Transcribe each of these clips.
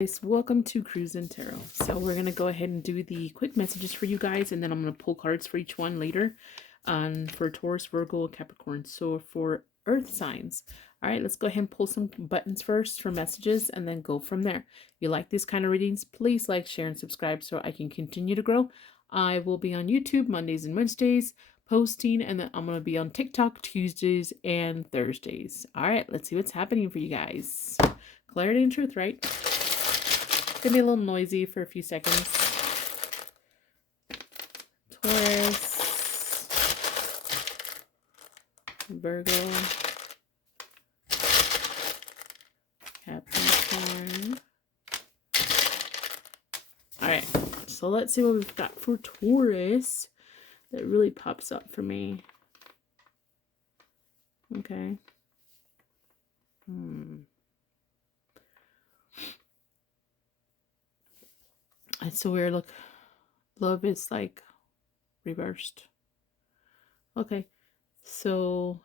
Guys, welcome to Cruisin' Tarot. So we're gonna go ahead and do the quick messages for you guys, and then I'm gonna pull cards for each one later. For Taurus, Virgo, Capricorn. So for Earth signs, all right, let's go ahead and pull some buttons first for messages, and then go from there. If you like these kind of readings, please like, share, and subscribe so I can continue to grow. I will be on YouTube Mondays and Wednesdays posting, and then I'm gonna be on TikTok Tuesdays and Thursdays. All right, let's see what's happening for you guys. Clarity and truth, right? It's gonna be a little noisy for a few seconds. Taurus, Virgo, Capricorn. Alright, so let's see what we've got for Taurus that really pops up for me. Okay. It's so weird. Look, love is like reversed. Okay, so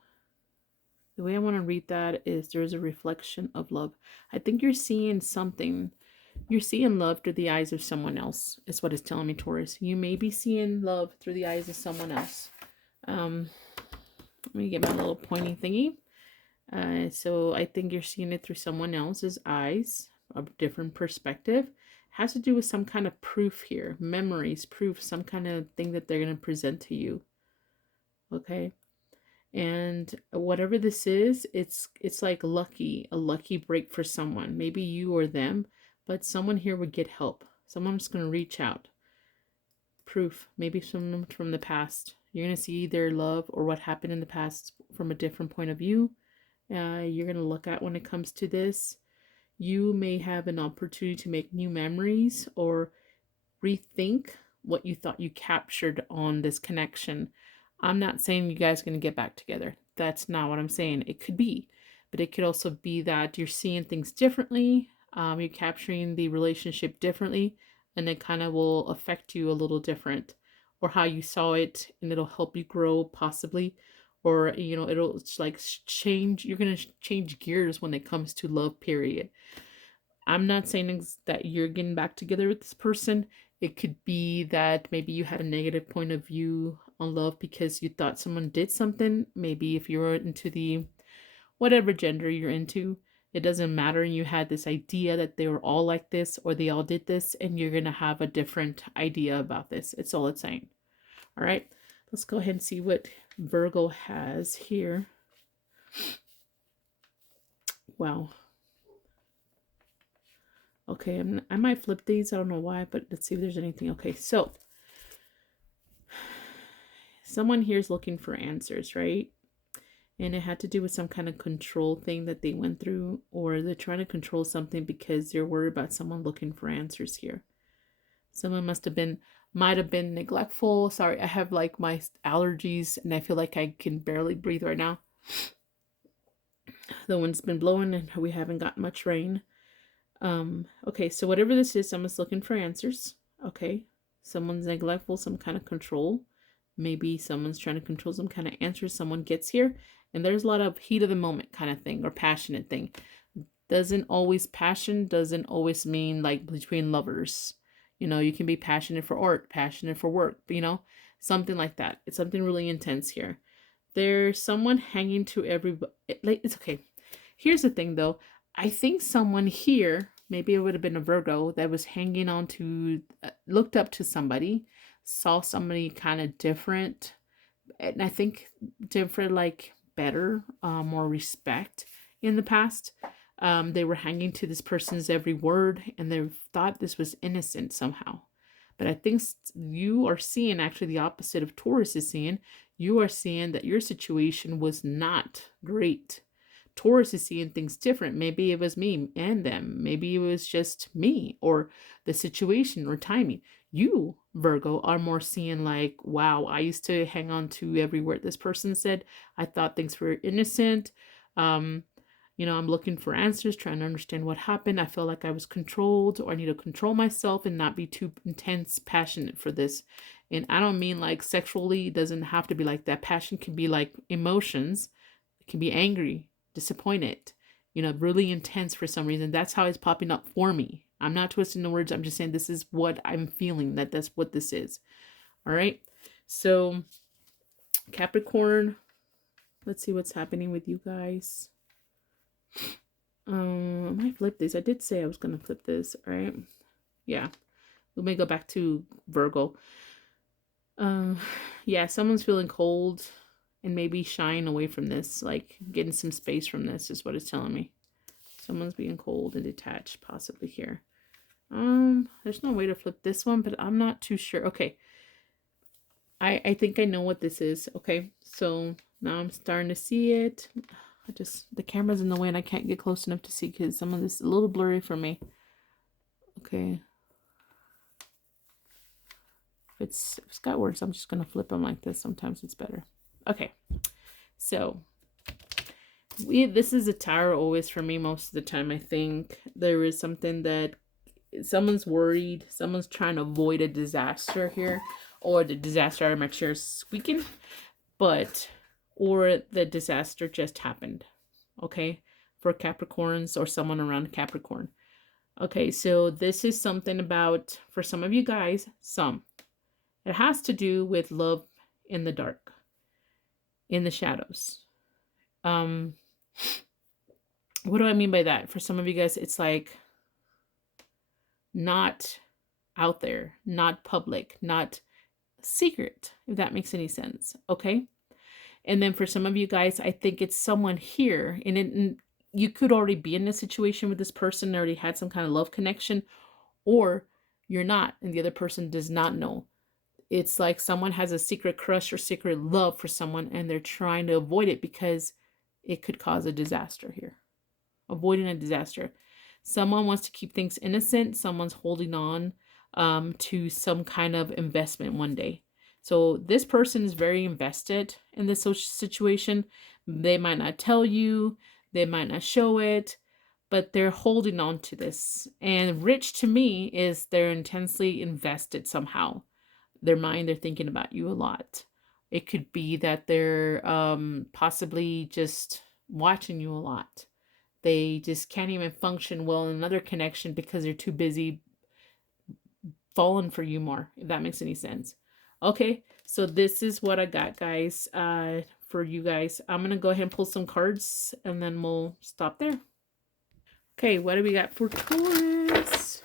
the way I want to read that is there's a reflection of love. I think you're seeing something. You're seeing love through the eyes of someone else, is what it's telling me, Taurus. You may be seeing love through the eyes of someone else. Let me get my little pointy thingy. So I think you're seeing it through someone else's eyes, a different perspective. Has to do with some kind of proof here, memories, proof, some kind of thing that they're going to present to you. Okay. And whatever this is, it's like a lucky break for someone, maybe you or them, but someone here would get help. Someone's going to reach out. Proof, maybe someone from the past. You're going to see their love or what happened in the past from a different point of view. You're going to look at when it comes to this. You may have an opportunity to make new memories or rethink what you thought you captured on this connection. I'm not saying you guys are going to get back together. That's not what I'm saying. It could be, but it could also be that you're seeing things differently. You're capturing the relationship differently, and it kind of will affect you a little different, or how you saw it, and it'll help you grow possibly. Or, you know, it'll like change. You're going to change gears when it comes to love, period. I'm not saying that you're getting back together with this person. It could be that maybe you had a negative point of view on love because you thought someone did something. Maybe if you're into the whatever gender you're into, it doesn't matter. And you had this idea that they were all like this or they all did this, and you're going to have a different idea about this. It's all it's saying. All right. Let's go ahead and see what Virgo has here. Wow. Okay, I might flip these. I don't know why, but let's see if there's anything. Okay, so someone here is looking for answers, right? And it had to do with some kind of control thing that they went through, or they're trying to control something because they're worried about someone looking for answers here. Someone might have been neglectful. Sorry, I have like my allergies and I feel like I can barely breathe right now. The wind's been blowing and we haven't got much rain. Okay, so whatever this is, someone's looking for answers. Okay, someone's neglectful, some kind of control. Maybe someone's trying to control some kind of answer. Someone gets here and there's a lot of heat of the moment kind of thing, or passionate thing. Passion doesn't always mean like between lovers. You know, you can be passionate for art, passionate for work, you know, something like that. It's something really intense here. There's someone hanging to everybody. It's okay. Here's the thing though. I think someone here, maybe it would have been a Virgo, that was hanging on to, looked up to somebody, saw somebody kind of different. And I think different, like better, more respect in the past. They were hanging to this person's every word and they thought this was innocent somehow. But I think you are seeing actually the opposite of Taurus is seeing. You are seeing that your situation was not great. Taurus is seeing things different. Maybe it was me and them. Maybe it was just me or the situation or timing. You, Virgo, are more seeing like, wow, I used to hang on to every word this person said. I thought things were innocent. You know, I'm looking for answers, trying to understand what happened. I feel like I was controlled, or I need to control myself and not be too intense, passionate for this. And I don't mean like sexually. It doesn't have to be like that. Passion can be like emotions. It can be angry, disappointed, you know, really intense for some reason. That's how it's popping up for me. I'm not twisting the words. I'm just saying this is what I'm feeling, that's what this is. All right. So Capricorn, let's see what's happening with you guys. I might flip this. I did say I was going to flip this. All right. Yeah. We may go back to Virgo. Yeah, someone's feeling cold and maybe shying away from this, like getting some space from this is what it's telling me. Someone's being cold and detached possibly here. There's no way to flip this one, but I'm not too sure. Okay. I think I know what this is. Okay. So now I'm starting to see it. The camera's in the way and I can't get close enough to see because some of this is a little blurry for me. Okay. If it's got words, I'm just going to flip them like this. Sometimes it's better. Okay. So this is a tower always for me most of the time. I think there is something that someone's worried. Someone's trying to avoid a disaster here, or the disaster I'm not sure is squeaking, or the disaster just happened. Okay. For Capricorns or someone around Capricorn. Okay. So this is something about, for some of you guys, it has to do with love in the dark, in the shadows. What do I mean by that? For some of you guys, it's like not out there, not public, not secret, if that makes any sense. Okay. And then for some of you guys, I think it's someone here, and you could already be in a situation with this person, already had some kind of love connection, or you're not, and the other person does not know. It's like someone has a secret crush or secret love for someone, and they're trying to avoid it because it could cause a disaster here. Avoiding a disaster. Someone wants to keep things innocent. Someone's holding on to some kind of investment one day. So this person is very invested in this social situation. They might not tell you, they might not show it, but they're holding on to this. And rich to me is they're intensely invested somehow. Their mind, they're thinking about you a lot. It could be that they're possibly just watching you a lot. They just can't even function well in another connection because they're too busy falling for you more, if that makes any sense. Okay, so this is what I got, guys, for you guys. I'm going to go ahead and pull some cards and then we'll stop there. Okay, what do we got for Taurus?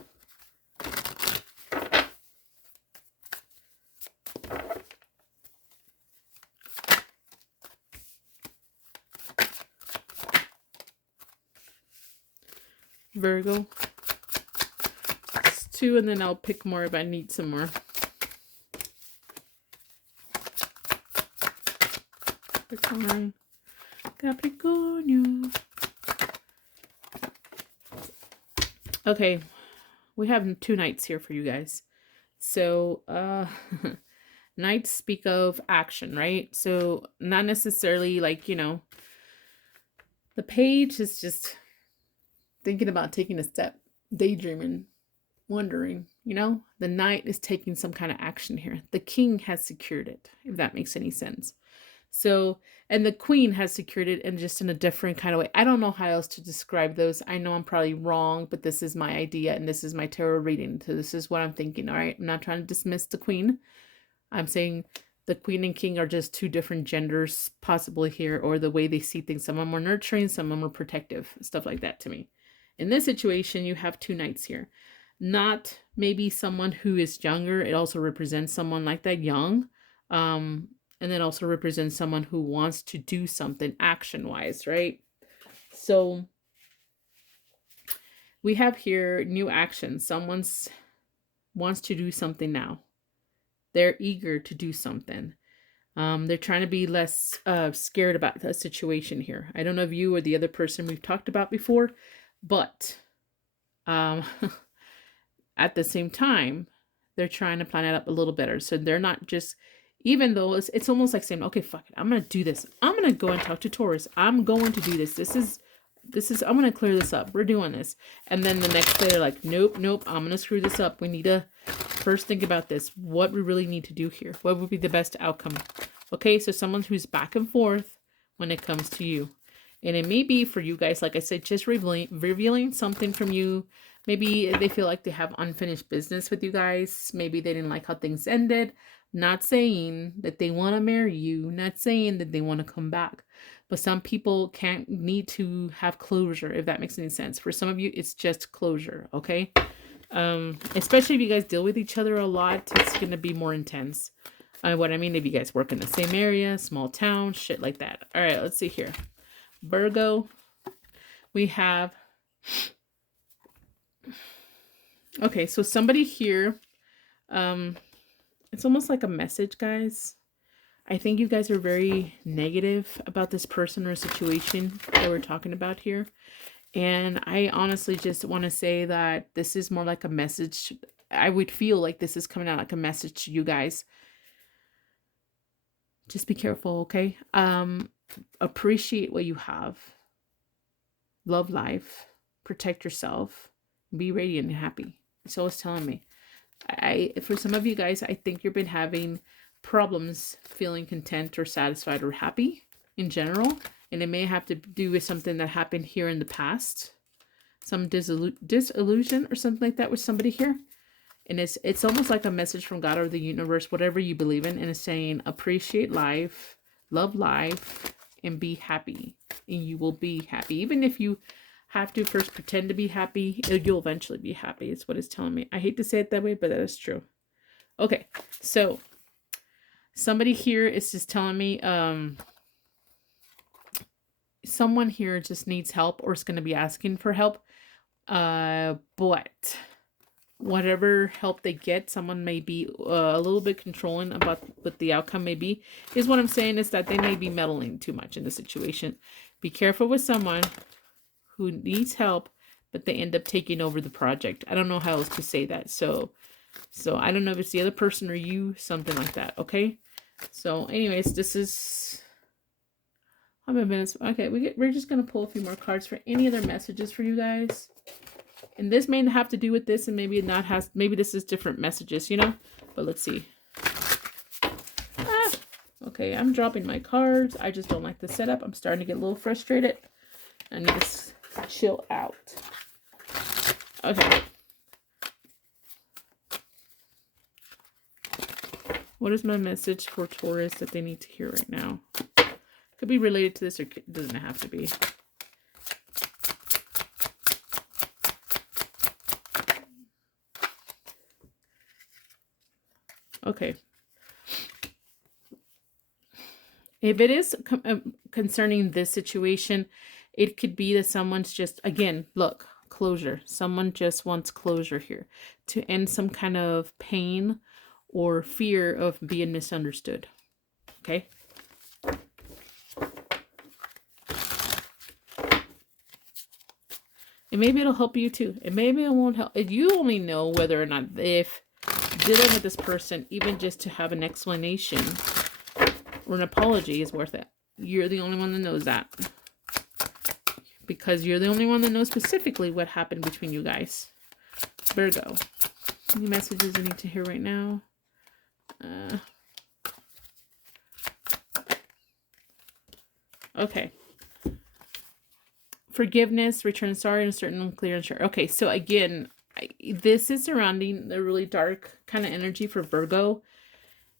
Virgo. It's 2, and then I'll pick more if I need some more. Capricorn. Capricorn. Okay, we have 2 nights here for you guys. So, nights speak of action, right? So, not necessarily like, the page is just thinking about taking a step, daydreaming, wondering, the knight is taking some kind of action here. The king has secured it, if that makes any sense. So, and the queen has secured it, and just in a different kind of way. I don't know how else to describe those. I know I'm probably wrong, but this is my idea and this is my tarot reading. So this is what I'm thinking. All right. I'm not trying to dismiss the queen. I'm saying the queen and king are just 2 different genders possibly here, or the way they see things. Some are more nurturing, some are more protective, stuff like that to me. In this situation, you have 2 knights here. Not maybe someone who is younger. It also represents someone like that, young. And then also represents someone who wants to do something action-wise, right? So we have here new action. Someone wants to do something now. They're eager to do something. They're trying to be less scared about the situation here. I don't know if you or the other person we've talked about before, but at the same time, they're trying to plan it up a little better. So they're not just, even though it's almost like saying, okay, fuck it, I'm going to do this. I'm going to go and talk to Taurus. I'm going to do this. This is, I'm going to clear this up. We're doing this. And then the next day they're like, nope, I'm going to screw this up. We need to first think about this. What we really need to do here. What would be the best outcome? Okay, so someone who's back and forth when it comes to you. And it may be for you guys, like I said, just revealing something from you Maybe they feel like they have unfinished business with you guys. Maybe they didn't like how things ended. Not saying that they want to marry you, not saying that they want to come back. But some people can't need to have closure, if that makes any sense. For some of you, it's just closure, okay? Especially if you guys deal with each other a lot, it's going to be more intense. What I mean, if you guys work in the same area, small town, shit like that. All right, let's see here. Virgo, we have... Okay, so somebody here, it's almost like a message, guys. I think you guys are very negative about this person or situation that we're talking about here. And I honestly just want to say that this is more like a message. I would feel like this is coming out like a message to you guys. Just be careful, okay? Appreciate what you have. Love life. Protect yourself. Be radiant and happy. It's always telling me. For some of you guys, I think you've been having problems feeling content or satisfied or happy in general. And it may have to do with something that happened here in the past. Some disillusion or something like that with somebody here. And it's almost like a message from God or the universe, whatever you believe in. And it's saying, appreciate life, love life, and be happy. And you will be happy. Even if you have to first pretend to be happy, you'll eventually be happy. It's what it's telling me. I hate to say it that way, but that is true. Okay, so somebody here is just telling me someone here just needs help or is going to be asking for help. But whatever help they get, someone may be a little bit controlling about what the outcome may be. Is what I'm saying is that they may be meddling too much in the situation. Be careful with someone who needs help, but they end up taking over the project. I don't know how else to say that. So I don't know if it's the other person or you, something like that. Okay. So anyways, this is how many minutes? Okay. We're just going to pull a few more cards for any other messages for you guys. And this may have to do with this and maybe not has, maybe this is different messages, you know, but let's see. Okay. I'm dropping my cards. I just don't like the setup. I'm starting to get a little frustrated. I need to chill out. Okay. What is my message for Taurus that they need to hear right now? Could be related to this or it doesn't have to be. Okay. If it is concerning this situation, it could be that someone's just, again, look, closure. Someone just wants closure here to end some kind of pain or fear of being misunderstood. Okay? And maybe it'll help you too. And maybe it won't help. You only know whether or not if dealing with this person, even just to have an explanation or an apology is worth it. You're the only one that knows that. Because you're the only one that knows specifically what happened between you guys. Virgo. Any messages I need to hear right now? Okay. Forgiveness, return sorry, and certain unclear and sure. Okay, so again, this is surrounding the really dark kind of energy for Virgo.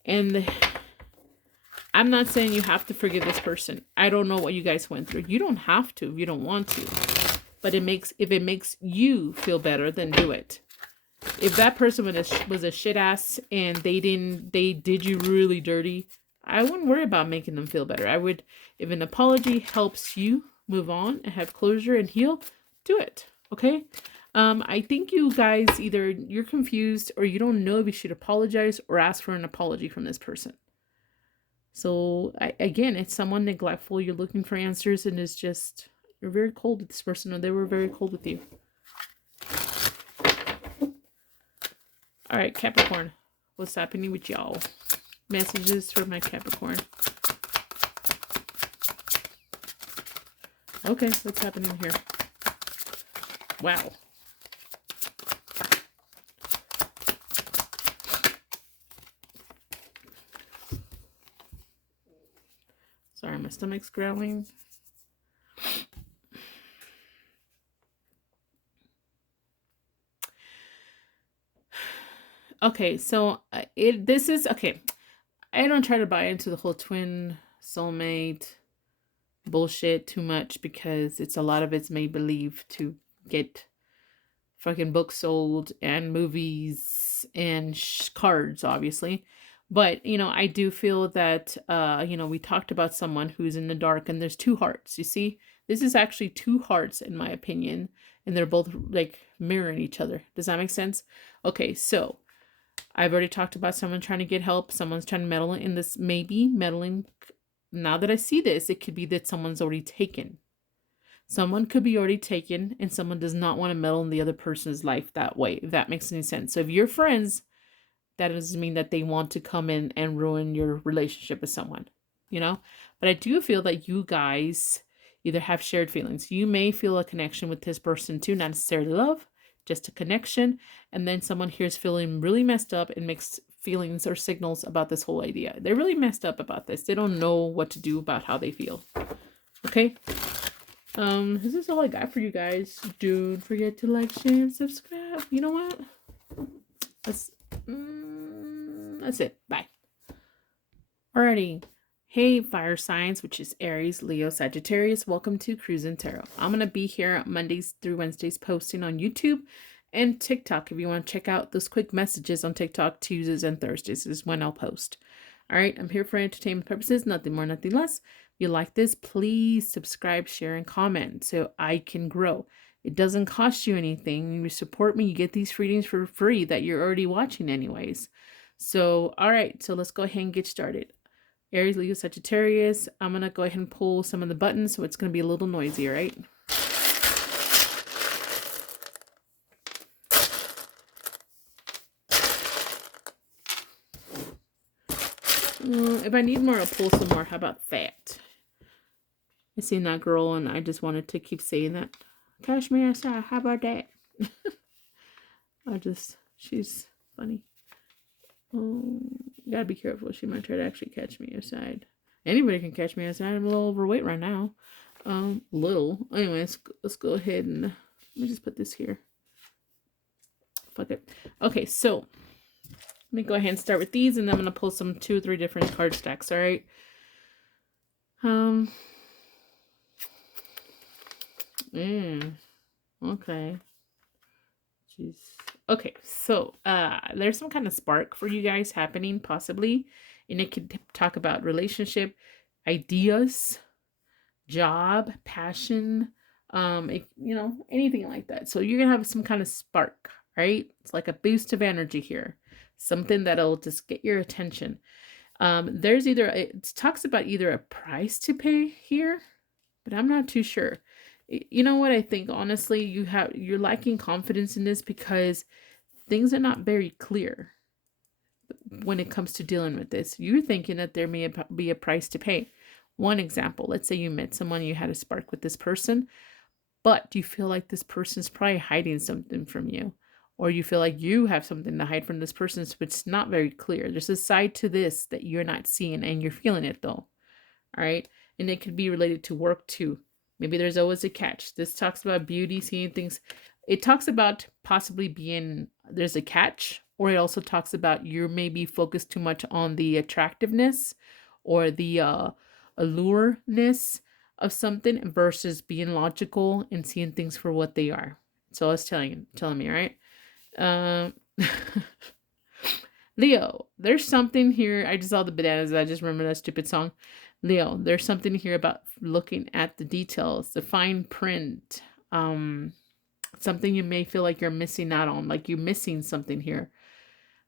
And I'm not saying you have to forgive this person. I don't know what you guys went through. You don't have to if you don't want to. But if it makes you feel better, then do it. If that person was a shit ass and they did you really dirty, I wouldn't worry about making them feel better. I would, if an apology helps you move on and have closure and heal, do it. Okay? I think you guys, either you're confused or you don't know if you should apologize or ask for an apology from this person. So again, it's someone neglectful. You're looking for answers and it's just, you're very cold with this person or they were very cold with you. All right, Capricorn, what's happening with y'all? Messages for my Capricorn. Okay, what's happening here? Wow. Sorry, my stomach's growling. Okay, so this is okay. I don't try to buy into the whole twin soulmate bullshit too much because it's a lot of it's made believe to get fucking books sold and movies and cards, obviously. But I do feel that we talked about someone who's in the dark, and there's two hearts. You see, this is actually two hearts in my opinion, and they're both like mirroring each other. Does that make sense? Okay, so I've already talked about someone trying to get help. Someone's trying to meddle in this, maybe meddling. Now that I see this, it could be that someone's already taken. Someone could be already taken, and someone does not want to meddle in the other person's life that way, if that makes any sense. So if you're friends, that doesn't mean that they want to come in and ruin your relationship with someone, you know? But I do feel that you guys either have shared feelings. You may feel a connection with this person too, not necessarily love, just a connection. And then someone here is feeling really messed up and mixed feelings or signals about this whole idea. They're really messed up about this. They don't know what to do about how they feel. Okay? This is all I got for you guys. Don't forget to like, share, and subscribe. You know what? That's it. Bye. Alrighty. Hey, fire signs, which is Aries, Leo, Sagittarius. Welcome to Cruisin' Tarot. I'm going to be here Mondays through Wednesdays posting on YouTube and TikTok. If you want to check out those quick messages on TikTok, Tuesdays and Thursdays is when I'll post. Alright, I'm here for entertainment purposes, nothing more, nothing less. If you like this, please subscribe, share, and comment so I can grow. It doesn't cost you anything. You support me, you get these readings for free that you're already watching anyways. So, all right, so let's go ahead and get started. Aries, Leo, Sagittarius. I'm going to go ahead and pull some of the buttons, so it's going to be a little noisy, all right? If I need more, I'll pull some more. How about that? I seen that girl, and I just wanted to keep saying that. Catch me outside. How about that? She's funny. Gotta be careful. She might try to actually catch me outside. Anybody can catch me outside. I'm a little overweight right now. Little. Anyways, let's go ahead and let me just put this here. Fuck it. Okay, so let me go ahead and start with these, and then I'm gonna pull some 2 or 3 different card stacks. All right. Okay. Jeez. Okay, so there's some kind of spark for you guys happening, possibly, and it could talk about relationship, ideas, job, passion, anything like that. So you're gonna have some kind of spark, right? It's like a boost of energy here, something that'll just get your attention. It talks about either a price to pay here, but I'm not too sure. You know what I think? Honestly, you're lacking confidence in this because things are not very clear when it comes to dealing with this. You're thinking that there may be a price to pay. One example, let's say you met someone, you had a spark with this person, but you feel like this person's probably hiding something from you, or you feel like you have something to hide from this person, so it's not very clear. There's a side to this that you're not seeing, and you're feeling it though. All right, and it could be related to work too. Maybe there's always a catch. This talks about beauty, seeing things. It talks about possibly there's a catch, or it also talks about you maybe focused too much on the attractiveness or the allureness of something versus being logical and seeing things for what they are. So I was telling me, right? Leo, there's something here. I just saw the bananas. I just remember that stupid song. Leo, there's something here about looking at the details, the fine print, something you may feel like you're missing out on, like you're missing something here.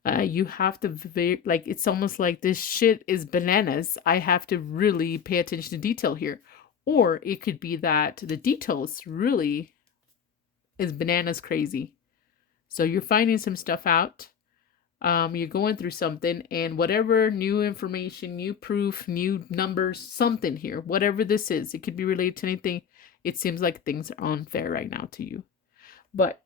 You have to, it's almost like this shit is bananas. I have to really pay attention to detail here. Or it could be that the details really is bananas crazy. So you're finding some stuff out. You're going through something, and whatever new information, new proof, new numbers, something here, whatever this is, it could be related to anything. It seems like things are unfair right now to you. But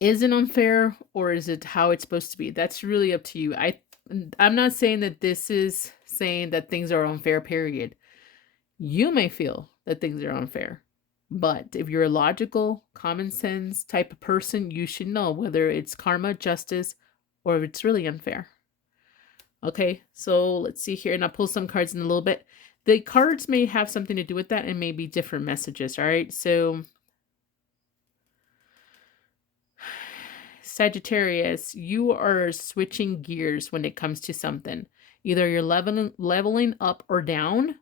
is it unfair, or is it how it's supposed to be? That's really up to you. I'm not saying that this is saying that things are unfair, period. You may feel that things are unfair. But if you're a logical, common sense type of person, you should know whether it's karma, justice, or if it's really unfair. Okay, so let's see here, and I'll pull some cards in a little bit. The cards may have something to do with that and maybe different messages, all right? So, Sagittarius, you are switching gears when it comes to something. Either you're leveling up or down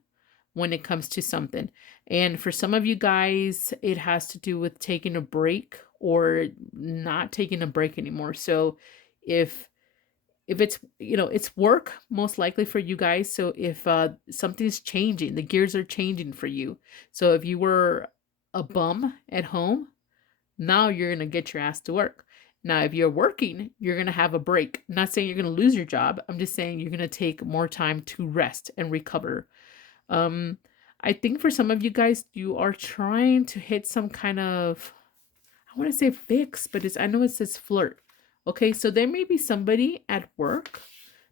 when it comes to something. And for some of you guys, it has to do with taking a break or not taking a break anymore. So, if it's, it's work most likely for you guys. So if something's changing, the gears are changing for you. So if you were a bum at home, now you're going to get your ass to work. Now if you're working, you're going to have a break. I'm not saying you're going to lose your job. I'm just saying you're going to take more time to rest and recover. I think for some of you guys, you are trying to hit some kind of, I want to say fix, but I know it says flirt. Okay, so there may be somebody at work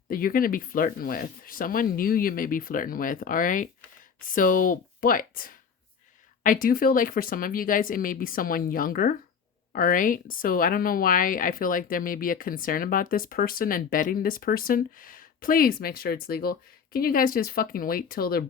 that you're going to be flirting with. Someone new you may be flirting with, all right? So, but I do feel like for some of you guys, it may be someone younger, all right? So I don't know why I feel like there may be a concern about this person and betting this person. Please make sure it's legal. Can you guys just fucking wait till their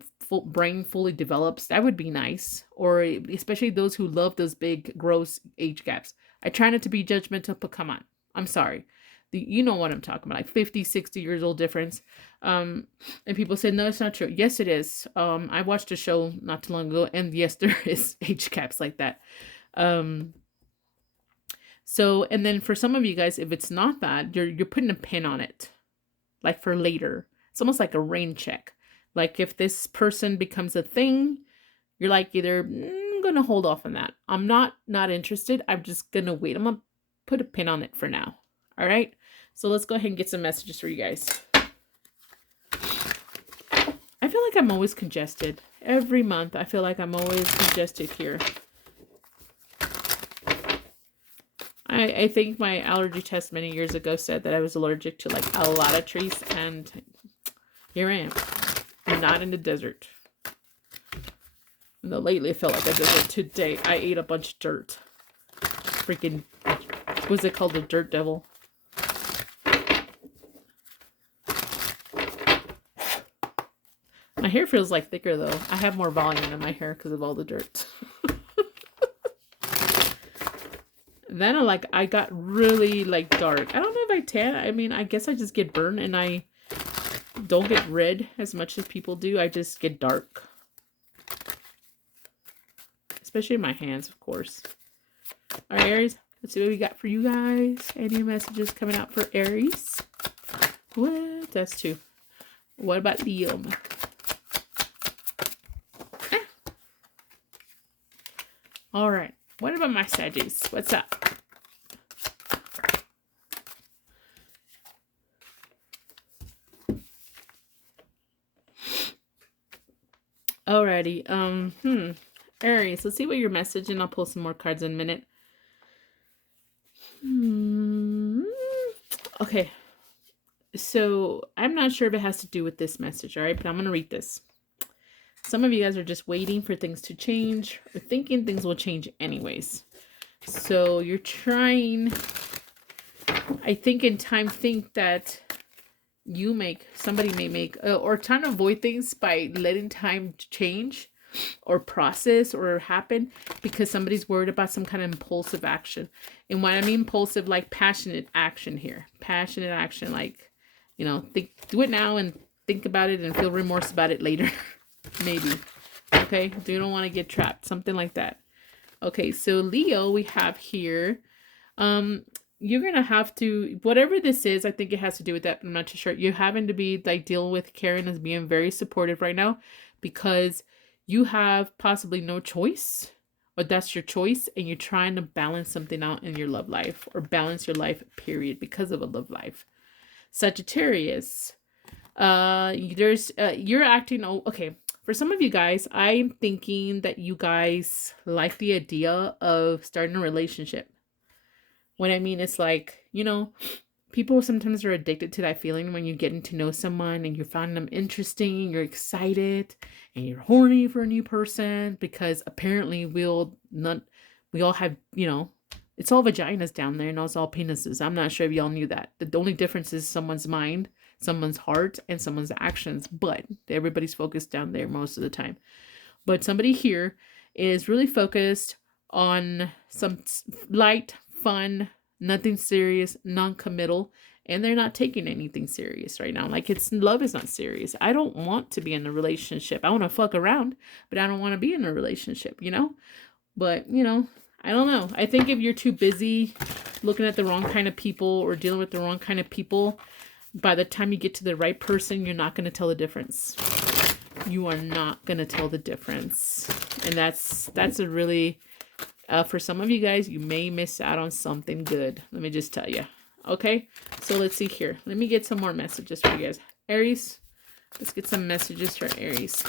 brain fully develops? That would be nice. Or especially those who love those big, gross age gaps. I try not to be judgmental, but come on. I'm sorry. You know what I'm talking about, like 50, 60 years old difference. And people say, no, it's not true. Yes, it is. I watched a show not too long ago, and yes, there is age caps like that. So, and then for some of you guys, if it's not that, you're putting a pin on it, like for later. It's almost like a rain check. Like if this person becomes a thing, you're like either, I'm going to hold off on that. I'm not interested. I'm just going to wait. I'm going to put a pin on it for now. All right. So let's go ahead and get some messages for you guys. I feel like I'm always congested. Every month, I feel like I'm always congested here. I think my allergy test many years ago said that I was allergic to like a lot of trees, and here I am. I'm not in the desert. No, lately it felt like a desert. Today, I ate a bunch of dirt. Freaking, what's it called? The dirt devil. My hair feels like thicker though. I have more volume in my hair because of all the dirt. Then I got really like dark. I don't know if I tan. I mean, I guess I just get burned and I don't get red as much as people do. I just get dark. Especially in my hands, of course. All right, Aries. Let's see what we got for you guys. Any messages coming out for Aries? What? That's two. What about Leo? All right. What about my Saggies? What's up? Alrighty. Aries, let's see what your message, and I'll pull some more cards in a minute. Okay. So I'm not sure if it has to do with this message, all right? But I'm going to read this. Some of you guys are just waiting for things to change or thinking things will change anyways. So you're trying, I think in time, think that somebody may make, or trying to avoid things by letting time change or process or happen because somebody's worried about some kind of impulsive action. And when I mean impulsive, like passionate action here. Passionate action, like, do it now and think about it and feel remorse about it later. Maybe. Okay? You don't want to get trapped. Something like that. Okay, so Leo, we have here. You're going to have to, whatever this is, I think it has to do with that, but I'm not too sure. You're having to be, like, deal with Karen as being very supportive right now because you have possibly no choice, or that's your choice, and you're trying to balance something out in your love life, or balance your life, period, because of a love life. Sagittarius, you're acting, okay, for some of you guys, I'm thinking that you guys like the idea of starting a relationship. What I mean is like, people sometimes are addicted to that feeling when you're getting to know someone and you find them interesting, you're excited, and you're horny for a new person because apparently we all have, it's all vaginas down there and it's all penises. I'm not sure if y'all knew that. The only difference is someone's mind, someone's heart, and someone's actions, but everybody's focused down there most of the time. But somebody here is really focused on some light, fun, nothing serious, non-committal, and they're not taking anything serious right now. Like, love is not serious. I don't want to be in a relationship. I want to fuck around, but I don't want to be in a relationship, But, I don't know. I think if you're too busy looking at the wrong kind of people or dealing with the wrong kind of people, by the time you get to the right person, you're not going to tell the difference. You are not going to tell the difference. And that's a really, for some of you guys, you may miss out on something good. Let me just tell you. Okay, so let's see here. Let me get some more messages for you guys. Aries, let's get some messages for Aries.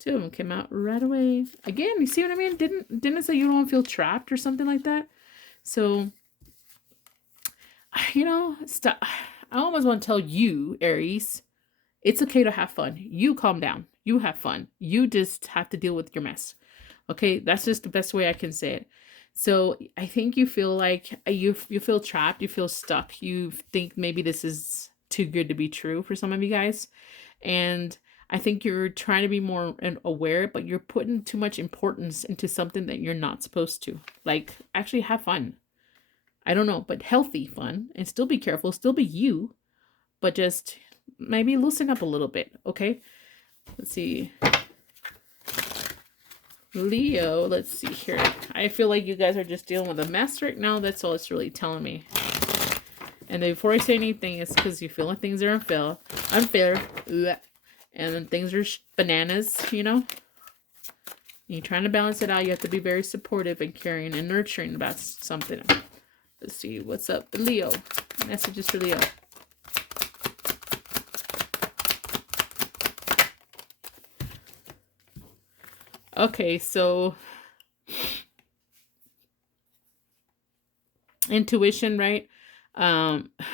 2 of them came out right away. Again, you see what I mean? Didn't it say you don't feel trapped or something like that? So, stop. I almost want to tell you, Aries, it's okay to have fun. You calm down. You have fun. You just have to deal with your mess. Okay, that's just the best way I can say it. So I think you feel like you feel trapped. You feel stuck. You think maybe this is too good to be true for some of you guys. And I think you're trying to be more aware, but you're putting too much importance into something that you're not supposed to. Like, actually have fun. I don't know, but healthy fun. And still be careful. Still be you. But just maybe loosen up a little bit, okay? Let's see. Leo, let's see here. I feel like you guys are just dealing with a mess right now. That's all it's really telling me. And then before I say anything, it's because you feel like things are unfair. And then things are bananas, You're trying to balance it out. You have to be very supportive and caring and nurturing about something. Let's see. What's up, Leo? Messages for Leo. Okay, so intuition, right?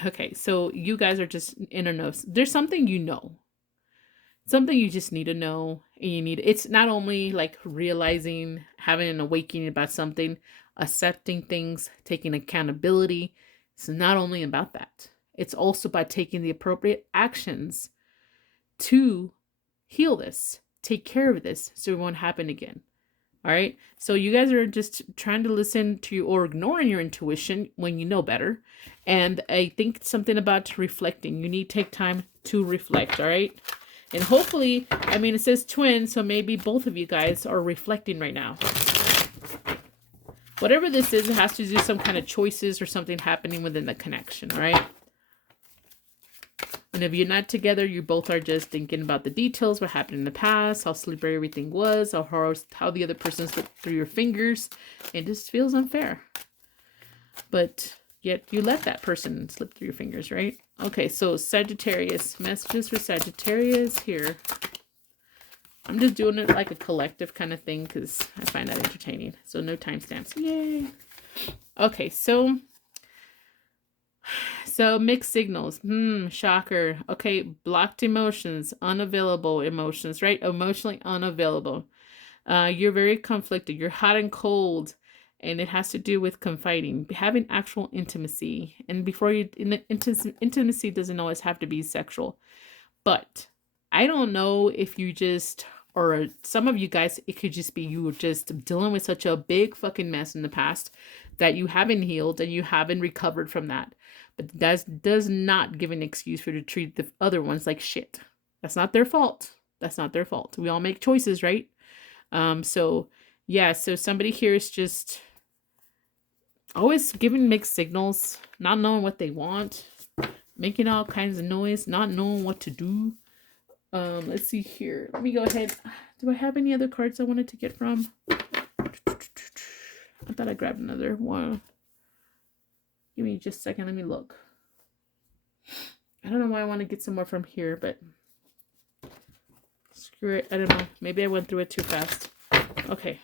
Okay, so you guys are just in a know. There's something something you just need to know, and it's not only like realizing, having an awakening about something, accepting things, taking accountability. It's not only about that. It's also by taking the appropriate actions to heal this, take care of this, so it won't happen again. All right. So you guys are just trying to listen to or ignoring your intuition when you know better. And I think something about reflecting. You need to take time to reflect. All right. And hopefully, it says twins, so maybe both of you guys are reflecting right now. Whatever this is, it has to do some kind of choices or something happening within the connection. All right. And if you're not together, you both are just thinking about the details, what happened in the past, how slippery everything was, how the other person slipped through your fingers. It just feels unfair. But yet you let that person slip through your fingers, right? Okay, so Sagittarius. Messages for Sagittarius here. I'm just doing it like a collective kind of thing because I find that entertaining. So no timestamps. Yay. Okay, so mixed signals. Shocker. Okay, blocked emotions, unavailable emotions, right? Emotionally unavailable. You're very conflicted. You're hot and cold, and it has to do with confiding, having actual intimacy. And intimacy doesn't always have to be sexual. But I don't know if you just, or some of you guys, it could just be you were just dealing with such a big fucking mess in the past that you haven't healed and you haven't recovered from that. But that does not give an excuse for you to treat the other ones like shit. That's not their fault. That's not their fault. We all make choices, right? So somebody here is just always giving mixed signals, not knowing what they want, making all kinds of noise, not knowing what to do. Let's see here. Let me go ahead. Do I have any other cards I wanted to get from? I thought I grabbed another one. Give me just a second. Let me look. I don't know why I want to get some more from here, but screw it. I don't know. Maybe I went through it too fast. Okay.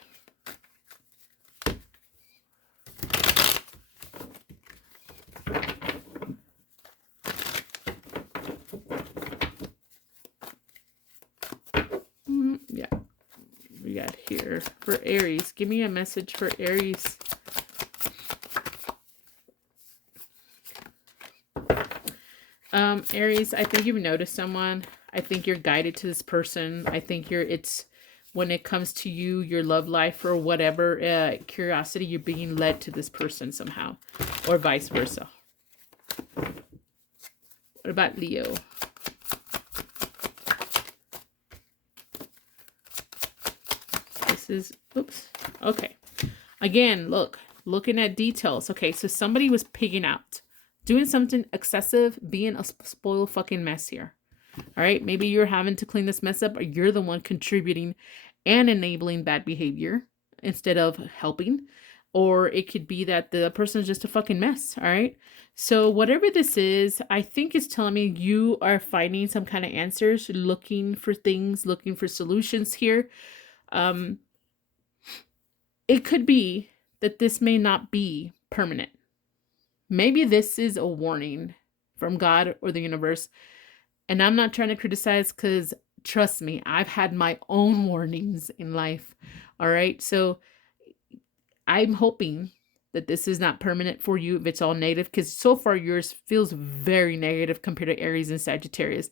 here for Aries. Give me a message for Aries. Aries, I think you've noticed someone. I think you're guided to this person. I think it's when it comes to you, your love life or whatever, curiosity, you're being led to this person somehow, or vice versa. What about Leo? This is, oops. Okay. Again, looking at details. Okay, so somebody was pigging out, doing something excessive, being a spoiled fucking mess here. All right, maybe you're having to clean this mess up, or you're the one contributing and enabling bad behavior instead of helping. Or it could be that the person is just a fucking mess. All right, so whatever this is, I think it's telling me you are finding some kind of answers, looking for things, looking for solutions here. It could be that this may not be permanent. Maybe this is a warning from God or the universe. And I'm not trying to criticize, because trust me, I've had my own warnings in life. All right. So I'm hoping that this is not permanent for you if it's all negative, because so far yours feels very negative compared to Aries and Sagittarius.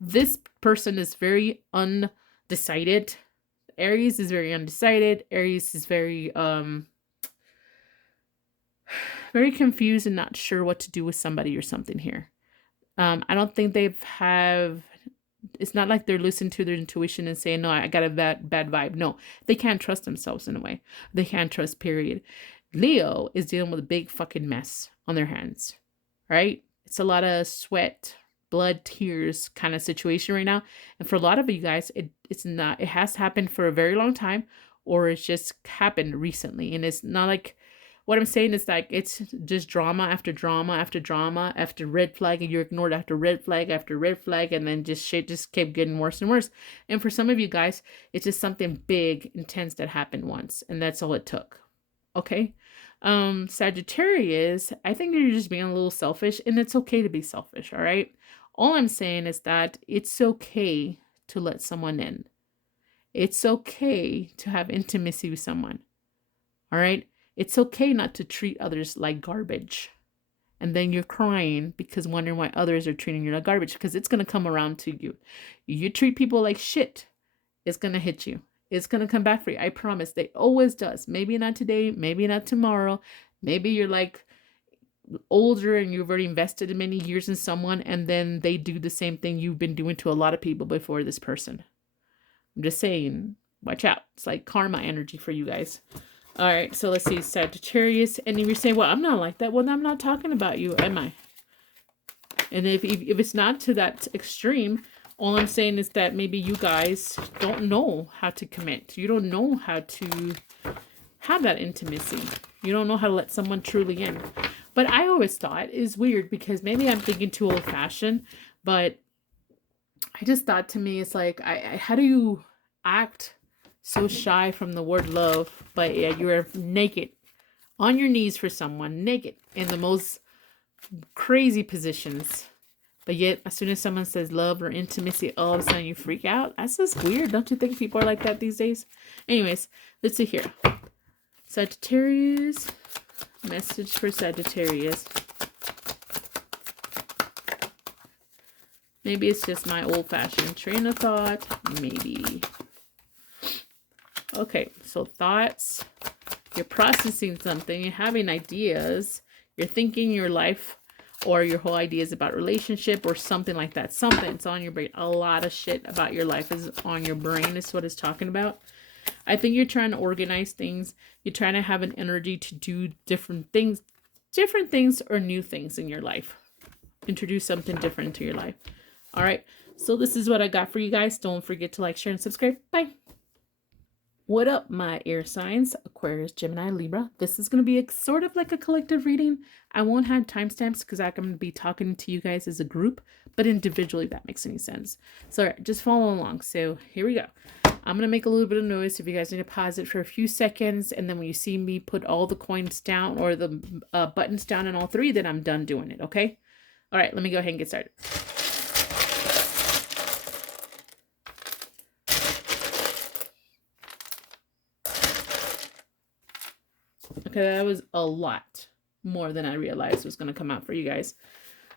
This person is very undecided. Aries is very undecided. Aries is very very confused and not sure what to do with somebody or something here. I don't think it's not like they're listening to their intuition and saying, no, I got a bad vibe. No, they can't trust themselves in a way. They can't trust, period. Leo is dealing with a big fucking mess on their hands, right? It's a lot of sweat, blood, tears kind of situation right now. And for a lot of you guys, it has happened for a very long time, or it's just happened recently. And it's not like, what I'm saying is like, it's just drama after drama after drama after red flag, and you're ignored after red flag after red flag, and then just shit just kept getting worse and worse. And for some of you guys, it's just something big, intense that happened once, and that's all it took. Okay? Sagittarius, I think you're just being a little selfish, and it's okay to be selfish, all right? All I'm saying is that it's okay to let someone in. It's okay to have intimacy with someone, all right? It's okay not to treat others like garbage. And then you're crying because wondering why others are treating you like garbage, because it's going to come around to you. You treat people like shit, it's going to hit you. It's going to come back for you. I promise. It always does. Maybe not today, maybe not tomorrow. Maybe you're like older and you've already invested many years in someone, and then they do the same thing you've been doing to a lot of people before this person. I'm just saying, watch out. It's like karma energy for you guys. All right, so let's see, Sagittarius. And if you're saying, well, I'm not like that. Well, I'm not talking about you, am I? And if it's not to that extreme, all I'm saying is that maybe you guys don't know how to commit. You don't know how to have that intimacy. You don't know how to let someone truly in. But I always thought it's weird, because maybe I'm thinking too old-fashioned, but I just thought, to me, it's like, how do you act so shy from the word love, but yeah, you're naked on your knees for someone, naked in the most crazy positions, but yet as soon as someone says love or intimacy, all of a sudden you freak out? That's just weird. Don't you think people are like that these days? Anyways, let's see here. Sagittarius, message for Sagittarius. Maybe it's just my old-fashioned train of thought, maybe. Okay, so thoughts, you're processing something, you're having ideas, you're thinking your life or your whole ideas about relationship or something like that. Something's on your brain. A lot of shit about your life is on your brain, is what it's talking about. I think you're trying to organize things. You're trying to have an energy to do different things or new things in your life. Introduce something different to your life. All right, so this is what I got for you guys. Don't forget to like, share, and subscribe. Bye. What up, my air signs, Aquarius, Gemini, Libra? This is going to be sort of like a collective reading. I won't have timestamps because I'm going to be talking to you guys as a group, but individually, if that makes any sense. So just follow along. So here we go. I'm going to make a little bit of noise if you guys need to pause it for a few seconds. And then when you see me put all the coins down or the buttons down in all three, then I'm done doing it, okay? All right, let me go ahead and get started. Okay, that was a lot more than I realized was going to come out for you guys.